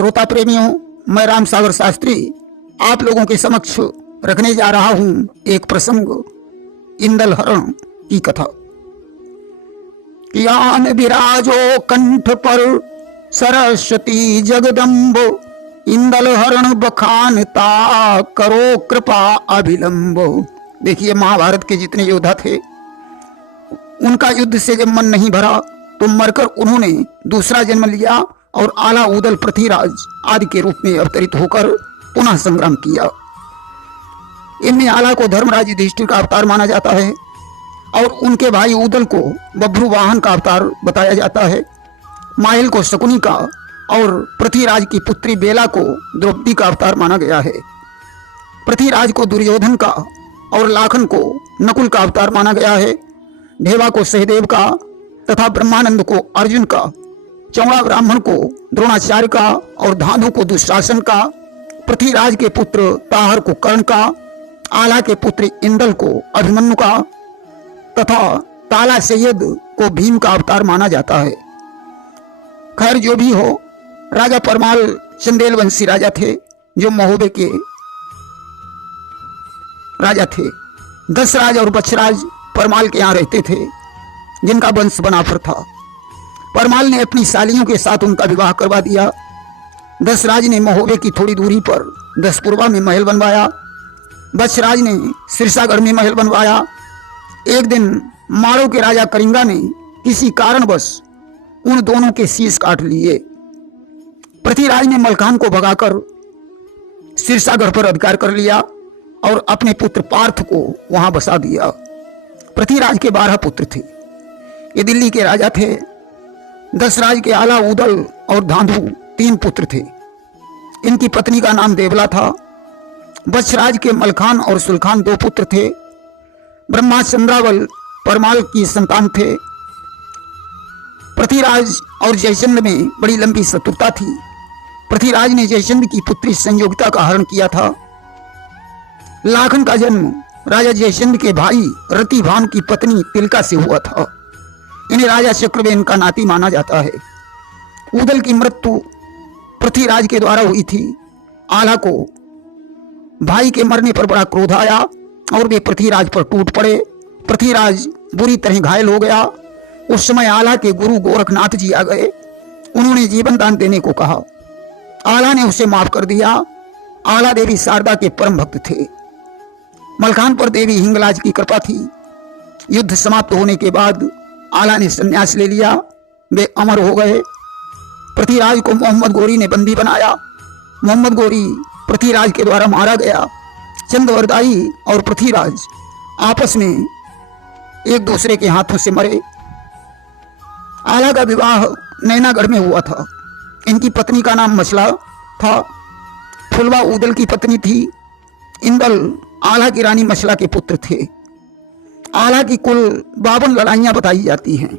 श्रोता प्रेमियों, मैं राम सागर शास्त्री आप लोगों के समक्ष रखने जा रहा हूं एक प्रसंग, इंदल हरण की कथा। यान विराजो कंठ पर सरस्वती जगदम्ब, इंदल हरण बखानता करो कृपा अभिलंब। देखिए, महाभारत के जितने योद्धा थे उनका युद्ध से जब मन नहीं भरा तो मरकर उन्होंने दूसरा जन्म लिया और आला उदल पृथ्वीराज आदि के रूप में अवतरित होकर पुनः संग्राम किया। इनमें आला को धर्मराज युधिष्ठिर का अवतार माना जाता है और उनके भाई उदल को बभ्रु वाहन का अवतार बताया जाता है। माहिल को शकुनी का और पृथ्वीराज की पुत्री बेला को द्रौपदी का अवतार माना गया है। पृथ्वीराज को दुर्योधन का और लाखन को नकुल का अवतार माना गया है। ढेवा को सहदेव का तथा ब्रह्मानंद को अर्जुन का, चौड़ा ब्राह्मण को द्रोणाचार्य का और धानु को दुशासन का, पृथ्वीराज के पुत्र ताहर को कर्ण का, आला के पुत्र इंदल को अभिमन्यु का तथा ताला सैयद को भीम का अवतार माना जाता है। खैर, जो भी हो, राजा परमाल चंदेल वंशी राजा थे जो महोबे के राजा थे। दशराज और बछराज परमाल के यहाँ रहते थे जिनका वंश बनाफर था। परमाल ने अपनी सालियों के साथ उनका विवाह करवा दिया। दशराज ने महोबे की थोड़ी दूरी पर दसपुरवा में महल बनवाया। बछराज ने सिरसागढ़ में महल बनवाया। एक दिन माड़ो के राजा करिंगा ने किसी कारणवश उन दोनों के शीश काट लिए। पृथ्वीराज ने मलखान को भगाकर सिरसागढ़ पर अधिकार कर लिया और अपने पुत्र पार्थ को वहां बसा दिया। पृथ्वीराज के 12 पुत्र थे। ये दिल्ली के राजा थे। दशराज के आला उदल और धांधु 3 पुत्र थे। इनकी पत्नी का नाम देवला था। बछराज के मलखान और सुलखान 2 पुत्र थे। ब्रह्मा चंद्रावल परमाल की संतान थे। पृथ्वीराज और जयचंद में बड़ी लंबी शत्रुता थी। पृथ्वीराज ने जयचंद की पुत्री संयोगिता का हरण किया था। लाखन का जन्म राजा जयचंद के भाई रतिभान की पत्नी तिलका से हुआ था। इन्हें राजा चक्रवेन का नाती माना जाता है। उदल की मृत्यु पृथ्वीराज के द्वारा हुई थी। आला को भाई के मरने पर बड़ा क्रोध आया और वे पृथ्वीराज पर टूट पड़े। पृथ्वीराज बुरी तरह घायल हो गया। उस समय आला के गुरु गोरखनाथ जी आ गए। उन्होंने जीवन दान देने को कहा। आला ने उसे माफ कर दिया। आला देवी शारदा के परम भक्त थे। मलखान पर देवी हिंगलाज की कृपा थी। युद्ध समाप्त होने के बाद आला ने संन्यास ले लिया। वे अमर हो गए। पृथ्वीराज को मोहम्मद गोरी ने बंदी बनाया। मोहम्मद गोरी पृथ्वीराज के द्वारा मारा गया। चंद्रवरदाई और पृथ्वीराज आपस में एक दूसरे के हाथों से मरे। आला का विवाह नैनागढ़ में हुआ था। इनकी पत्नी का नाम मछला था। फुलवा उदल की पत्नी थी। इंदल आला की रानी मछला के पुत्र थे। आला की कुल 52 लड़ाइयां बताई जाती हैं।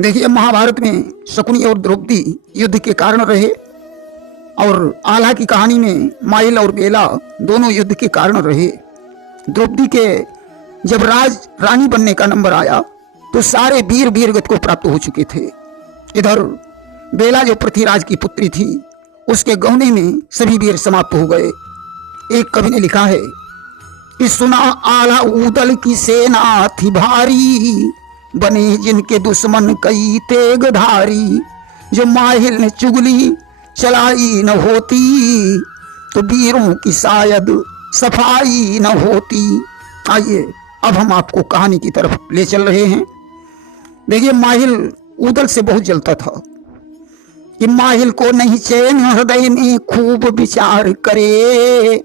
देखिए, महाभारत में शकुनी और द्रौपदी युद्ध के कारण रहे और आला की कहानी में माहिल और बेला दोनों युद्ध के कारण रहे। द्रौपदी के जब रानी बनने का नंबर आया तो सारे वीर वीरगति को प्राप्त हो चुके थे। इधर बेला जो पृथ्वीराज की पुत्री थी, उसके गौने में सभी वीर समाप्त हो गए। एक कवि ने लिखा है कि सुना आला उदल की सेना थी भारी, बने जिनके दुश्मन कई तेगधारी। जो माहिल ने चुगली चलाई न होती, तो वीरों की शायद सफाई न होती। आइए, अब हम आपको कहानी की तरफ ले चल रहे हैं। देखिए, माहिल उदल से बहुत जलता था कि माहिल को नहीं चैन हृदय में खूब विचार करे।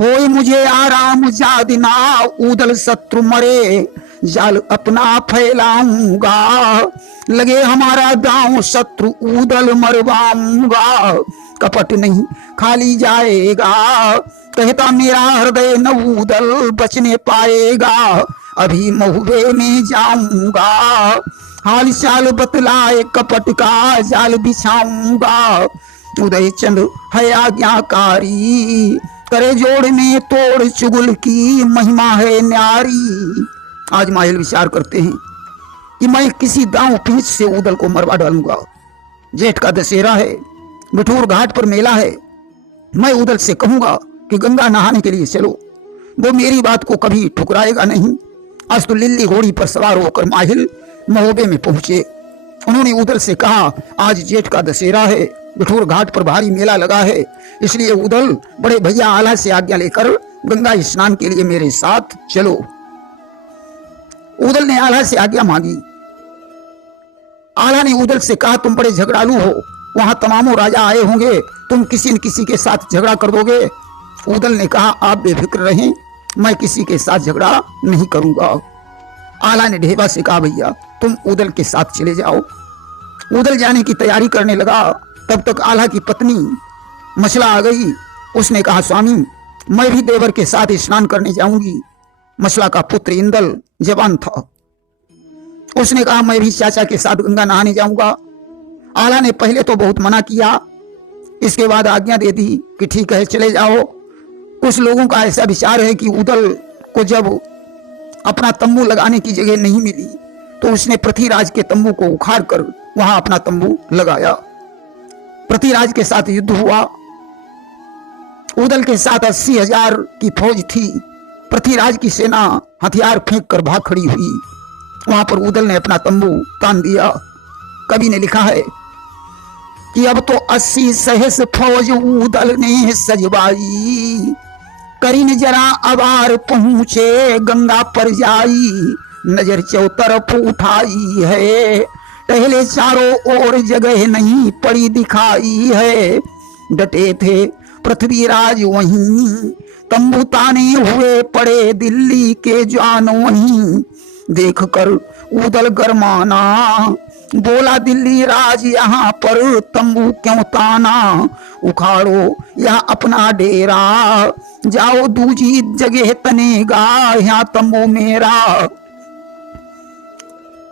होए मुझे आराम जादिना उदल शत्रु मरे, जाल अपना फैलाऊंगा लगे हमारा गांव शत्रु उदल मरवाऊंगा। कपट नहीं खाली जाएगा, कहता मेरा हृदय न उदल बचने पाएगा। अभी महुबे में जाऊंगा, हाल चाल बतलाए कपट का जाल बिछाऊंगा। उदय चंद है आज्ञाकारी, करे जोड़ में तोड़ चुगल की महिमा है न्यारी। आज माहिल विचार करते हैं कि मैं किसी दांव पींच से उदल को मरवा डालूंगा। जेठ का दशहरा है, बिठूर घाट पर मेला है। मैं उदल से कहूंगा कि गंगा नहाने के लिए चलो, वो मेरी बात को कभी ठुकराएगा नहीं। आज तो लिल्ली घोड़ी पर सवार होकर माहिल महोबे में पहुंचे। उन्होंने उदल से कहा, आज जेठ का दशहरा है, बिठूर घाट पर भारी मेला लगा है, इसलिए उदल बड़े भैया आला से आज्ञा लेकर गंगा स्नान के लिए मेरे साथ चलो। उदल ने आला से आज्ञा मांगी। आला ने उदल से कहा, तुम बड़े झगड़ालू हो, वहां तमामों राजा आए होंगे, तुम किसी न किसी के साथ झगड़ा कर दोगे। उदल ने कहा, आप बेफिक्र रहें, मैं किसी के साथ झगड़ा नहीं करूंगा। आला ने ढेबा से कहा, भैया तुम उदल के साथ चले जाओ। उदल जाने की तैयारी करने लगा, तब तक आला की पत्नी मछला आ गई। उसने कहा, स्वामी मैं भी देवर के साथ स्नान करने जाऊंगी। मछला का पुत्र इंदल जवान था। उसने कहा, मैं भी चाचा के साथ गंगा नहाने जाऊंगा। आला ने पहले तो बहुत मना किया, इसके बाद आज्ञा दे दी कि ठीक है चले जाओ। कुछ लोगों का ऐसा विचार है कि उदल को जब अपना तंबू लगाने की जगह नहीं मिली तो उसने पृथ्वीराज के तंबू को उखाड़ कर वहां अपना तंबू लगाया। पृथ्वीराज के साथ युद्ध हुआ। उदल के साथ 80,000 की फौज थी। पृथ्वीराज की सेना हथियार फेंक कर भाग खड़ी हुई। वहां पर उदल ने अपना तंबू तान दिया। कवि ने लिखा है कि अब तो 80 सहस फौज उदल ने सजवाई, करीन जरा अबार पहुंचे गंगा पर जाई, नजर चौतरफ उठाई है, टहले चारों ओर जगह नहीं पड़ी दिखाई है। डटे थे पृथ्वीराज वहीं, तंबू ताने हुए पड़े दिल्ली के जान वहीं, देख कर उदल गरमाना, बोला दिल्ली राज यहाँ पर तंबू क्यों ताना, उखाड़ो या अपना डेरा, जाओ दूजी जगह तनेगा यहाँ तंबू मेरा।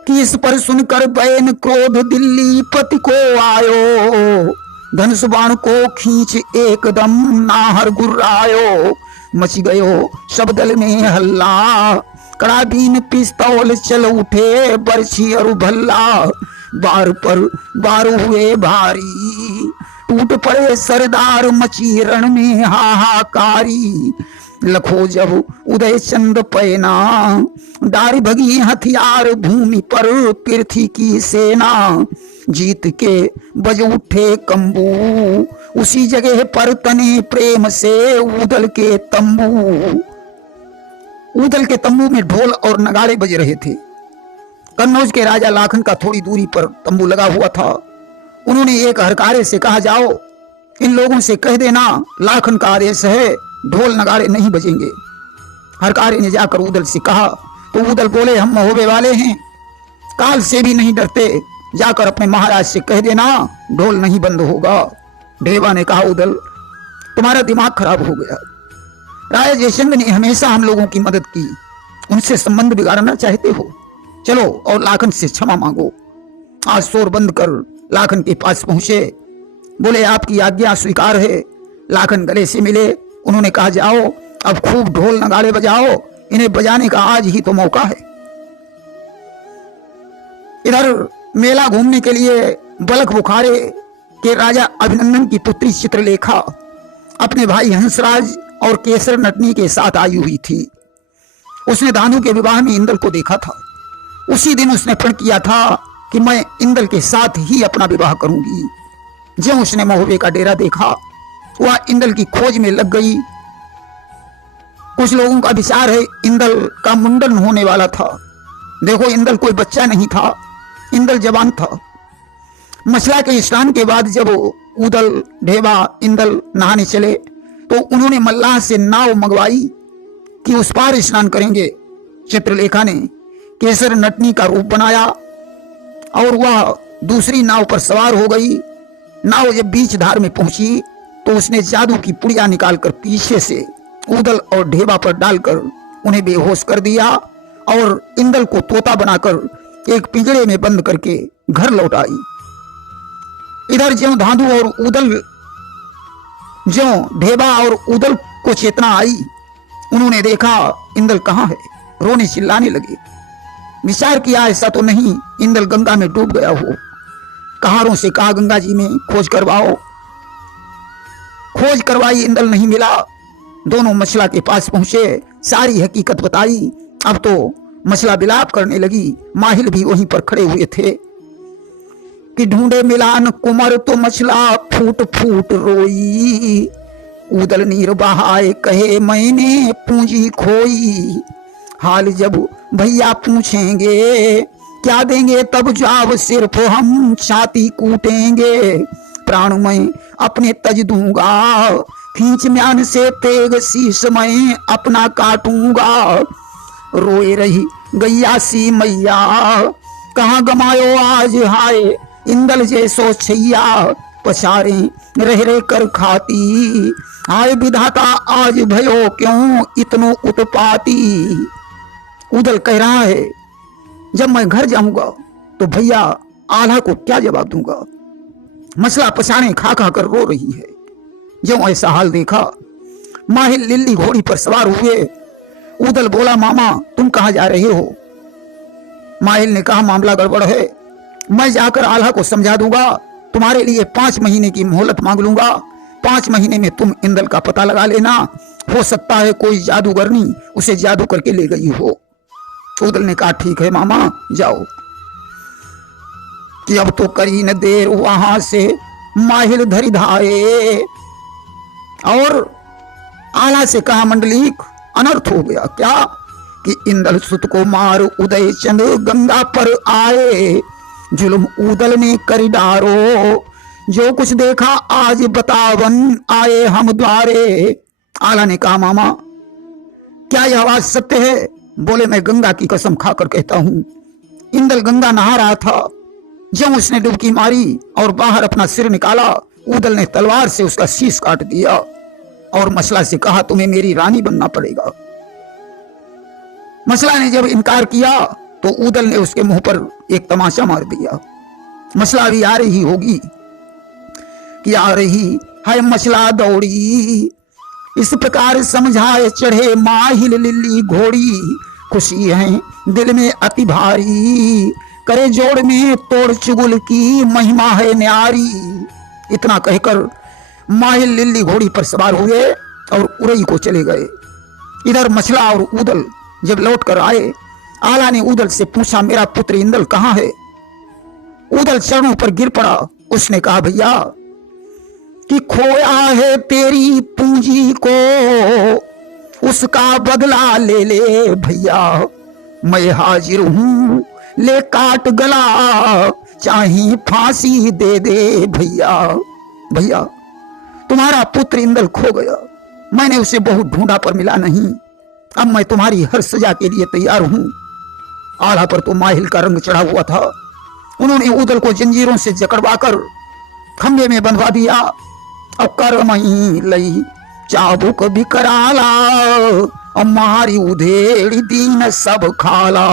कि इस पर सुनकर बैन क्रोध दिल्ली पति को आयो, धनुष बाण को खींच एकदम नाहर गुर्रायो, मच गयो सब दल में हल्ला, कराबीन पिस्तौल चल उठे बरछी और भल्ला, बार पर बार हुए भारी, टूट पड़े सरदार मची रण में हाहाकारी, लखो जब उदय चंद पैना, डार भगी हथियार भूमि पर पृथ्वी की सेना, जीत के बज उठे कंबू, उसी जगह पर तने प्रेम से उदल के तंबू। उदल के तंबू में ढोल और नगाड़े बज रहे थे। कन्नौज के राजा लाखन का थोड़ी दूरी पर तंबू लगा हुआ था। उन्होंने एक हरकारे से कहा, जाओ इन लोगों से कह देना लाखन का आदेश है, ढोल नगाड़े नहीं बजेंगे। हरकारे ने जाकर उदल से कहा तो उदल बोले, हम महोबे वाले हैं, काल से भी नहीं डरते, जाकर अपने महाराज से कह देना ढोल नहीं बंद होगा। ढेबा ने कहा, उदल तुम्हारा दिमाग खराब हो गया। राजा जयचंद्र ने हमेशा हम लोगों की मदद की, उनसे संबंध बिगाड़ना चाहते हो, चलो और लाखन से क्षमा मांगो। आज शोर बंद कर लाखन के पास पहुंचे, बोले आपकी आज्ञा स्वीकार है। लाखन गले से मिले। उन्होंने कहा, जाओ अब खूब ढोल नगाड़े बजाओ, इन्हें बजाने का आज ही तो मौका है। इधर मेला घूमने के लिए बलख बुखारे के राजा अभिनंदन की पुत्री चित्रलेखा अपने भाई हंसराज और केसर नटनी के साथ आई हुई थी। उसने दानू के विवाह में इंदल को देखा था। उसी दिन उसने प्रण किया था कि मैं इंदल के साथ ही अपना विवाह करूंगी। जब उसने महोबे का डेरा देखा, वह इंदल की खोज में लग गई। कुछ लोगों का विचार है इंदल का मुंडन होने वाला था। देखो, इंदल कोई बच्चा नहीं था, इंदल जवान था। मछला के स्नान के बाद जब उदल, ढेबा, इंदल नहाने चले तो उन्होंने मल्लाह से नाव मंगवाई कि उस पार स्नान करेंगे। चित्रलेखा ने केसर नटनी का रूप बनाया और वह दूसरी नाव पर सवार हो गई। नाव जब बीच धार में पहुंची तो उसने जादू की पुड़िया निकालकर पीछे से उदल और ढेबा पर डालकर उन्हें बेहोश कर दिया और इंदल को तोता बनाकर एक पिंजरे में बंद करके घर लौट आई। इधर ज्यों धांधू और उदल, ज्यों ढेबा और उदल को चेतना आई, उन्होंने देखा इंदल कहाँ है, रोने चिल्लाने लगे। विचार किया ऐसा तो नहीं इंदल गंगा में डूब गया हो। कहारों से कहा गंगा जी में खोज करवाओ। खोज करवाई, इंदल नहीं मिला। दोनों मछला के पास पहुंचे, सारी हकीकत बताई। अब तो मछला विलाप करने लगी। माहिल भी वहीं पर खड़े हुए थे कि ढूंढे मिलान कुमर तो मछला फूट फूट रोई। उदल नीर बहाए कहे मैंने पूंजी खोई। हाल जब भैया पूछेंगे क्या देंगे तब जवाब सिर्फ हम छाती कूटेंगे। प्राण मैं अपने तज दूंगा, खींच म्यान से तेग शीश मैं अपना काटूंगा। रोए रही गैया सी मैया कहाँ गमायो आज हाय। इंदल जैसो छैया पछारे रह रह कर खाती। हाय विधाता आज भयो क्यों इतनो उत्पाती। उदल कह रहा है जब मैं घर जाऊंगा तो भैया आल्हा को क्या जवाब दूंगा। मछला पछाड़े खा खा कर रो रही है। जो ऐसा हाल देखा, माहिल लिल्ली घोड़ी पर सवार हुए। उदल बोला मामा तुम कहां जा रहे हो। माहिल ने कहा मामला गड़बड़ है, मैं जाकर आल्हा को समझा दूंगा। तुम्हारे लिए 5 महीने की मोहलत मांग लूंगा। 5 महीने में तुम इंदल का पता लगा लेना। हो सकता है कोई जादूगरनी उसे जादू करके ले गई हो। उदल ने कहा ठीक है मामा जाओ। कि अब तो करी न देर वहां से माहिल धरी धाए। और आला से कहा मंडलीक अनर्थ हो गया क्या कि इंदल सुत को मार उदय चंद गंगा पर आए। जुल्म उदल ने कर डारो, जो कुछ देखा आज बतावन आए हम द्वारे। आला ने कहा मामा क्या यह आवाज सत्य है। बोले मैं गंगा की कसम खाकर कहता हूं इंदल गंगा नहा रहा था। जब उसने डुबकी मारी और बाहर अपना सिर निकाला, उदल ने तलवार से उसका शीश काट दिया और मछला से कहा तुम्हें मेरी रानी बनना पड़ेगा। मछला ने जब इनकार किया तो उदल ने उसके मुंह पर एक तमाचा मार दिया। मछला भी आ रही होगी कि आ रही है मछला दौड़ी। इस प्रकार समझाए चढ़े माहिल लिल्ली घोड़ी। खुशी है दिल में अति भारी, करे जोड़ में तोड़ चुगुल की महिमा है न्यारी। इतना कहकर माहिल लिल्ली घोड़ी पर सवार हुए और उरई को चले गए। इधर मछला और उदल जब लौट कर आए, आला ने उदल से पूछा मेरा पुत्र इंदल कहाँ है। उदल चरणों पर गिर पड़ा। उसने कहा भैया कि खोया है तेरी पूंजी को उसका बदला ले ले भैया। मैं हाजिर हूं ले काट गला, चाहे फांसी दे दे भैया। भैया तुम्हारा पुत्र इंदल खो गया, मैंने उसे बहुत ढूंढा पर मिला नहीं। अब मैं तुम्हारी हर सजा के लिए तैयार हूं। आला पर तो माहिल का रंग चढ़ा हुआ था। उन्होंने उदल को जंजीरों से जकड़वाकर खंबे में बंधवा दिया। अब कर मई लई चाबुक भी कराला, अब मारी उधेड़ी दीन सब खाला।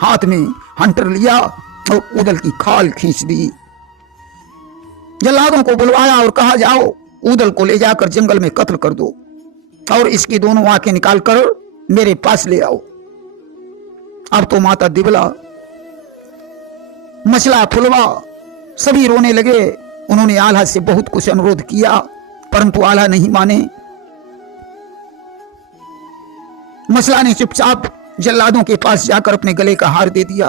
हाथ में हंटर लिया और उदल की खाल खींच दी। जल्लादों को बुलवाया और कहा जाओ उदल को ले जाकर जंगल में कत्ल कर दो और इसकी दोनों आंखें निकालकर मेरे पास ले आओ। अब तो माता दिबला, मछला, फुलवा सभी रोने लगे। उन्होंने आल्हा से बहुत कुछ अनुरोध किया परंतु आल्हा नहीं माने। मछला ने चुपचाप जल्लादों के पास जाकर अपने गले का हार दे दिया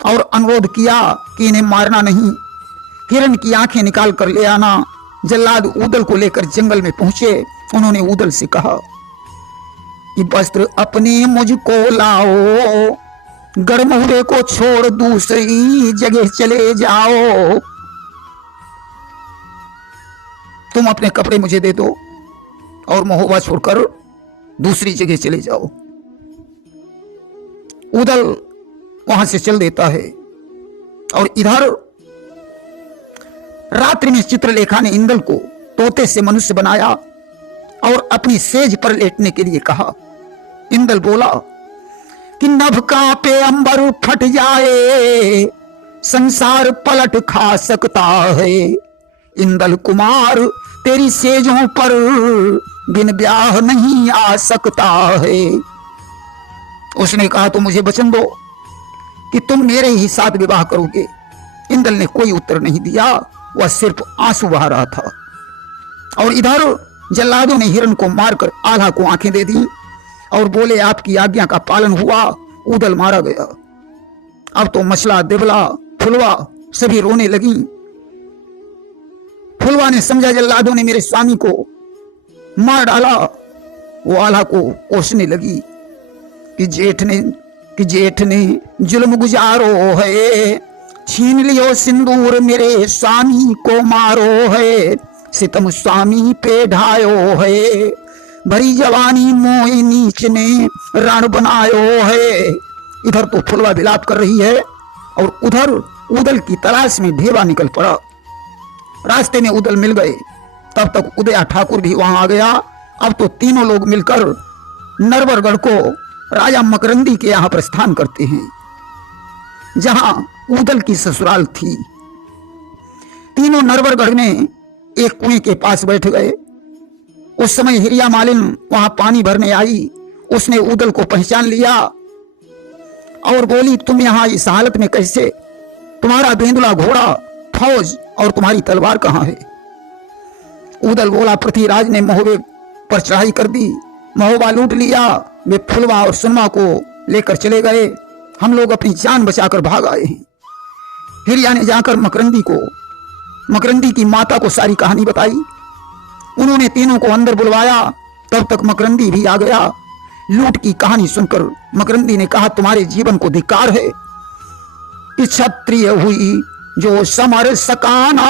और अनुरोध किया कि इन्हें मारना नहीं, हिरण की आंखें निकाल कर ले आना। जल्लाद उदल को लेकर जंगल में पहुंचे। उन्होंने उदल से कहा कि वस्त्र अपने मुझको लाओ, गड़मुहरे को छोड़ दूसरी जगह चले जाओ। तुम अपने कपड़े मुझे दे दो और महोबा छोड़कर दूसरी जगह चले जाओ। उदल वहां से चल देता है और इधर रात्रि में चित्रलेखा ने इंदल को तोते से मनुष्य बनाया और अपनी सेज पर लेटने के लिए कहा। इंदल बोला कि नभ कांपे अंबर फट जाए, संसार पलट खा सकता है। इंदल कुमार तेरी सेजों पर बिन ब्याह नहीं आ सकता है। उसने कहा तो मुझे वचन दो कि तुम मेरे ही साथ विवाह करोगे। इंद्र ने कोई उत्तर नहीं दिया, वह सिर्फ आंसू बहा रहा था। और इधर जल्लादों ने हिरण को मारकर आल्हा को आंखें दे दी और बोले, आपकी आज्ञा का पालन हुआ, ऊदल मारा गया। अब तो मछला, देवला, फुलवा सभी रोने लगी। फुलवा ने समझा जल्लादों ने मेरे स्वामी को मार डाला। वो आल्हा को कोसने लगी कि जेठ ने जुल्म गुजारो है, छीन लियो सिंदूर मेरे स्वामी को मारो है, सितम स्वामी पे ढायो है, भरी जवानी मोए नीच ने रण बनायो है। इधर तो फुलवा विलाप कर रही है और उधर ऊदल की तलाश में ढेबा निकल पड़ा। रास्ते में ऊदल मिल गए। तब तक उदया ठाकुर भी वहां आ गया। अब तो तीनों लोग मिलकर नरवरगढ़ को राजा मकरंदी के यहां प्रस्थान करते हैं, जहां ऊदल की ससुराल थी। तीनों नरवरगढ़ में एक कुएं के पास बैठ गए। उस समय हिरिया मालिन वहां पानी भरने आई। उसने ऊदल को पहचान लिया और बोली, तुम यहां इस हालत में कैसे? तुम्हारा बेंदुला घोड़ा, फौज और तुम्हारी तलवार कहां है? ऊदल बोला, पृथ्वीराज ने महोबे पर चढ़ाई कर दी, महोबा लूट लिया। वे फुलवा और सुनमा को लेकर चले गए। हम लोग अपनी जान बचाकर भाग आए हैं। हिरिया ने जाकर मकरंदी की माता को सारी कहानी बताई। उन्होंने तीनों को अंदर बुलवाया। तब तक मकरंदी भी आ गया। लूट की कहानी सुनकर मकरंदी ने कहा, तुम्हारे जीवन को धिक्कार है कि क्षत्रिय हुई जो समर सकाना,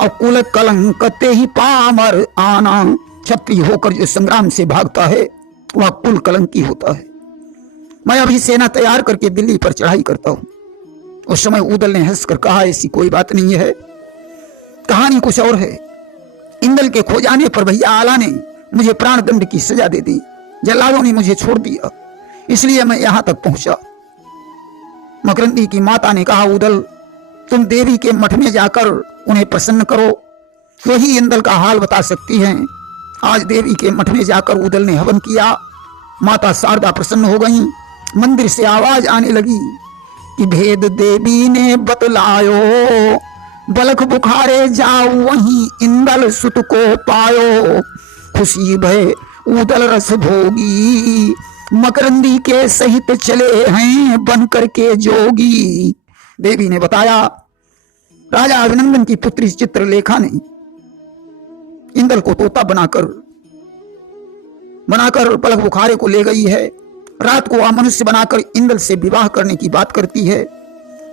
और कुल कलंक ते ही पामर आना। क्षत्रिय होकर जो संग्राम से भागता है वह कुल कलंकी होता है। मैं अभी सेना तैयार करके दिल्ली पर चढ़ाई करता हूं। उस समय ऊदल ने हंसकर कहा, ऐसी कोई बात नहीं है, कहानी कुछ और है। इंदल के खो जाने पर भैया आला ने मुझे प्राण दंड की सजा दे दी। जल्लादों ने मुझे छोड़ दिया, इसलिए मैं यहां तक पहुंचा। मकरंदी की माता ने कहा, ऊदल तुम देवी के मठ में जाकर उन्हें प्रसन्न करो, वही इंदल का हाल बता सकती हैं। आज देवी के मठ में जाकर ऊदल ने हवन किया। माता शारदा प्रसन्न हो गई। मंदिर से आवाज आने लगी कि भेद देवी ने बतलायो, बलख बुखारे जाओ वहीं इंदल सुत को पायो। खुशी भय ऊदल रस भोगी, मकरंदी के सहित चले हैं बन करके जोगी। देवी ने बताया, राजा अभिनंदन की पुत्री चित्रलेखा ने इंदल को तोता बनाकर पलक बुखारे को ले गई है। रात को वह मनुष्य बनाकर इंदल से विवाह करने की बात करती है।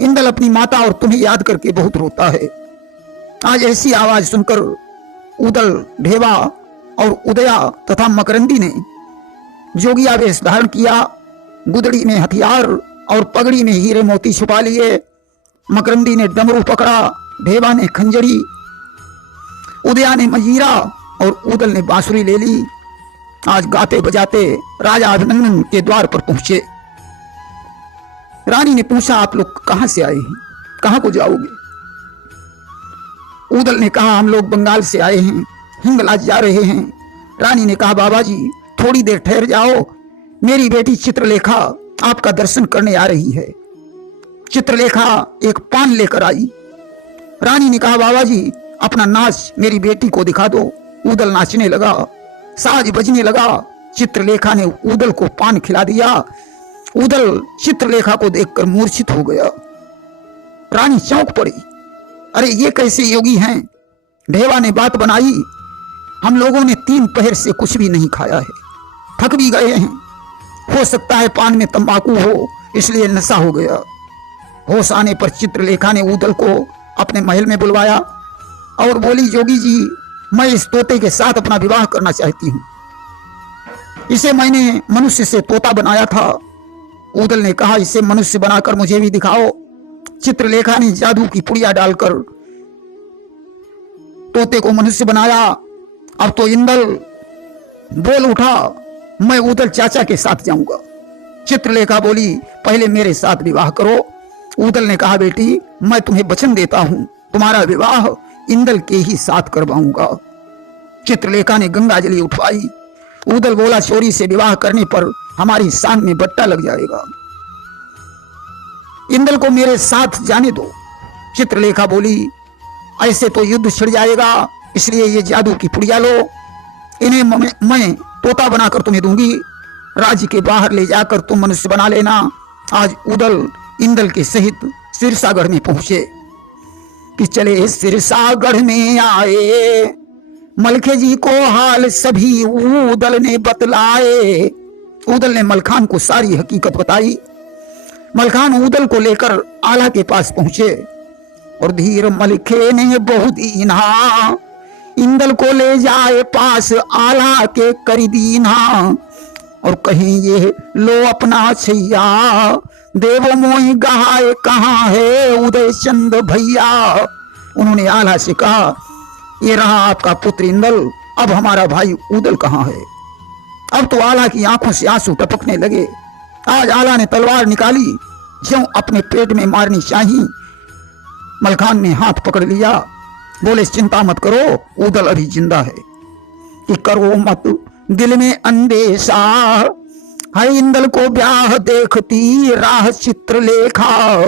इंदल अपनी माता और तुम्हें याद करके बहुत रोता है। आज ऐसी आवाज सुनकर ऊदल, ढेबा और उदया तथा मकरंदी ने जोगिया वेश धारण किया। गुदड़ी में हथियार और पगड़ी में हीरे मोती छुपा लिए। मकरंदी ने डमरू पकड़ा, ढेबा ने खंजरी, उदया ने मजीरा और ऊदल ने बांसुरी ले ली। आज गाते बजाते राजा अभिनंदन के द्वार पर पहुंचे। रानी ने पूछा, आप लोग कहां से आए हैं, कहां को जाओगे? ऊदल ने कहा, हम लोग बंगाल से आए हैं, हिंगलाज जा रहे हैं। रानी ने कहा, बाबा जी थोड़ी देर ठहर जाओ, मेरी बेटी चित्रलेखा आपका दर्शन करने आ रही है। चित्रलेखा एक पान लेकर आई। रानी ने कहा, बाबा जी अपना नाच मेरी बेटी को दिखा दो। ऊदल नाचने लगा, साज बजने लगा। चित्रलेखा ने ऊदल को पान खिला दिया। ऊदल चित्रलेखा को देखकर मूर्छित हो गया। रानी चौंक पड़ी, अरे ये कैसे योगी हैं? ढेबा ने बात बनाई, हम लोगों ने 3 पहर से कुछ भी नहीं खाया है, थक भी गए हैं। हो सकता है पान में तंबाकू हो, इसलिए नशा हो गया। होश आने पर चित्रलेखा ने ऊदल को अपने महल में बुलवाया और बोली, जोगी जी मैं इस तोते के साथ अपना विवाह करना चाहती हूं। इसे मैंने मनुष्य से तोता बनाया था। ऊदल ने कहा, इसे मनुष्य बनाकर मुझे भी दिखाओ। चित्रलेखा ने जादू की पुड़िया डालकर तोते को मनुष्य बनाया। अब तो इंदल बोल उठा, मैं ऊदल चाचा के साथ जाऊंगा। चित्रलेखा बोली, पहले मेरे साथ विवाह करो। ऊदल ने कहा, बेटी मैं तुम्हें वचन देता हूं, तुम्हारा विवाह इंदल के ही साथ करवाऊंगा। चित्रलेखा ने गंगा जली उठवाई। ऊदल बोला, चोरी से विवाह करने पर हमारी शान में बट्टा लग जाएगा, इंदल को मेरे साथ जाने दो। चित्रलेखा बोली, ऐसे तो युद्ध छिड़ जाएगा, इसलिए ये जादू की पुड़िया लो, इन्हें मैं तोता बनाकर तुम्हें दूंगी, राज्य के बाहर ले जाकर तुम मनुष्य बना लेना। आज उदल इंदल के सहित सिरसागढ़ में पहुंचे कि चले सिरसागढ़ में आए, मलखे जी को हाल सभी उदल ने बतलाए। उदल ने मलखान को सारी हकीकत बताई। मलखान उदल को लेकर आला के पास पहुंचे और धीर मलखे ने बहुत इन्हा, इंदल को ले जाए पास आला के करी दीना, और कहीं ये लो अपना छैया, देवो मोहि गहाए कहाँ है उदय चंद भैया। उन्होंने आला से कहा, ये रहा आपका पुत्र इंदल, अब हमारा भाई उदल कहाँ है। अब तो आला की आंखों से आंसू टपकने लगे। आज आला ने तलवार निकाली, ज्यों अपने पेट में मारनी चाहिए। मलखान ने हाथ पकड़ लिया, बोले चिंता मत करो, उदल अभी जिंदा है, कि करो मत दिल में अंदेशा, है इंदल को ब्याह देखती राह चित्रलेखा।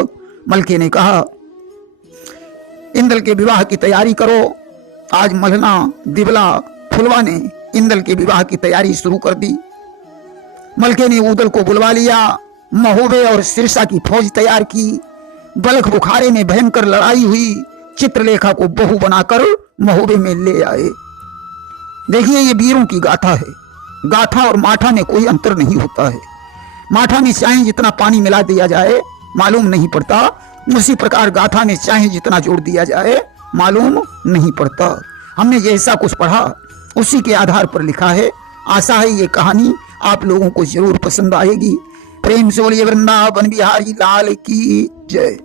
मलके ने कहा, इंदल के विवाह की तैयारी करो। आज मलना, दिबला, फुलवा ने इंदल के विवाह की तैयारी शुरू कर दी। मलके ने उदल को बुलवा लिया, महोबे और सिरसा की फौज तैयार की। बलख बुखारे में भयंकर लड़ाई हुई। चित्रलेखा को बहू बनाकर महोबे में ले आए। देखिए, ये वीरों की गाथा है। गाथा और माठा में कोई अंतर नहीं होता है। माठा में चाहे जितना पानी मिला दिया जाए मालूम नहीं पड़ता, उसी प्रकार गाथा में चाहे जितना जोड़ दिया जाए मालूम नहीं पड़ता। हमने जैसा कुछ पढ़ा उसी के आधार पर लिखा है। आशा है ये कहानी आप लोगों को जरूर पसंद आएगी। प्रेम से बोलिए वृंदावन बिहारी लाल की जय।